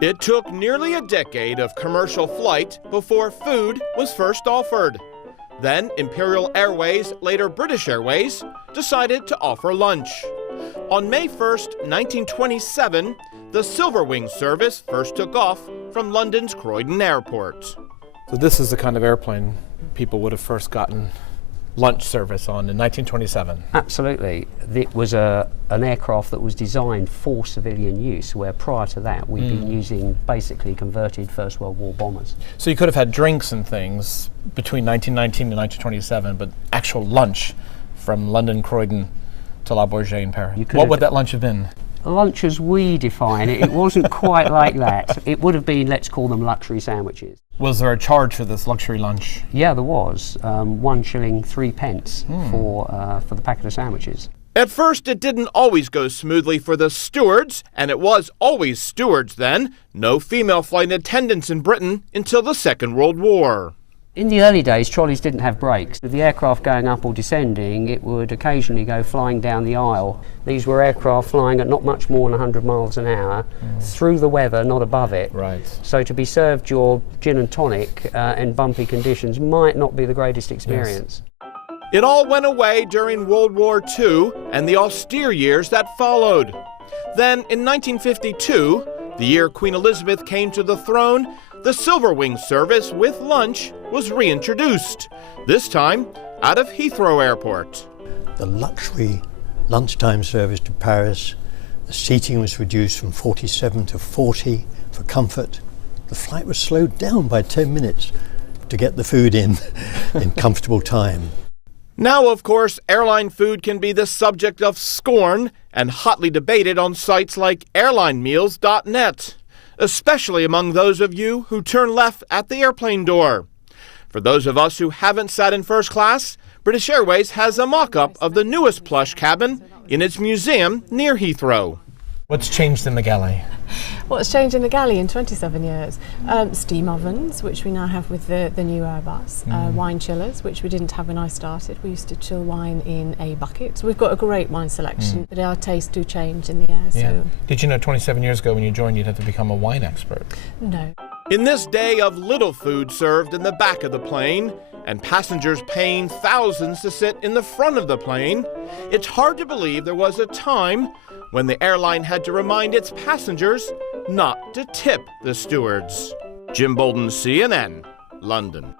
It took nearly a decade of commercial flight before food was first offered. Then Imperial Airways, later British Airways, decided to offer lunch. On May 1st, 1927, the Silverwing service first took off from London's Croydon Airport. So this is the kind of airplane people would have first gotten lunch service on in 1927. Absolutely. It was an aircraft that was designed for civilian use, where prior to that we'd been using basically converted First World War bombers. So you could have had drinks and things between 1919 and 1927, but actual lunch from London, Croydon to La Bourget in Paris. What would that lunch have been? Lunch as we define it, it wasn't quite like that. It would have been, let's call them luxury sandwiches. Was there a charge for this luxury lunch? Yeah, there was. 1 shilling 3 pence for the packet of sandwiches. At first, it didn't always go smoothly for the stewards, and it was always stewards then. No female flight attendants in Britain until the Second World War. In the early days, trolleys didn't have brakes. With the aircraft going up or descending, it would occasionally go flying down the aisle. These were aircraft flying at not much more than 100 miles an hour, through the weather, not above it. Right. So to be served your gin and tonic in bumpy conditions might not be the greatest experience. Yes. It all went away during World War II and the austere years that followed. Then, in 1952, the year Queen Elizabeth came to the throne, the Silverwing service with lunch was reintroduced, this time out of Heathrow Airport. The luxury lunchtime service to Paris, the seating was reduced from 47 to 40 for comfort. The flight was slowed down by 10 minutes to get the food in comfortable time. Now, of course, airline food can be the subject of scorn and hotly debated on sites like airlinemeals.net, especially among those of you who turn left at the airplane door. For those of us who haven't sat in first class, British Airways has a mock-up of the newest plush cabin in its museum near Heathrow. What's changed in the galley? What's changed in the galley in 27 years? Steam ovens, which we now have with the new Airbus. Wine chillers, which we didn't have when I started. We used to chill wine in a bucket. So we've got a great wine selection, but our tastes do change in the air. Yeah. So. Did you know 27 years ago when you joined you'd have to become a wine expert? No. In this day of little food served in the back of the plane, and passengers paying thousands to sit in the front of the plane, it's hard to believe there was a time when the airline had to remind its passengers not to tip the stewards. Jim Bolden, CNN, London.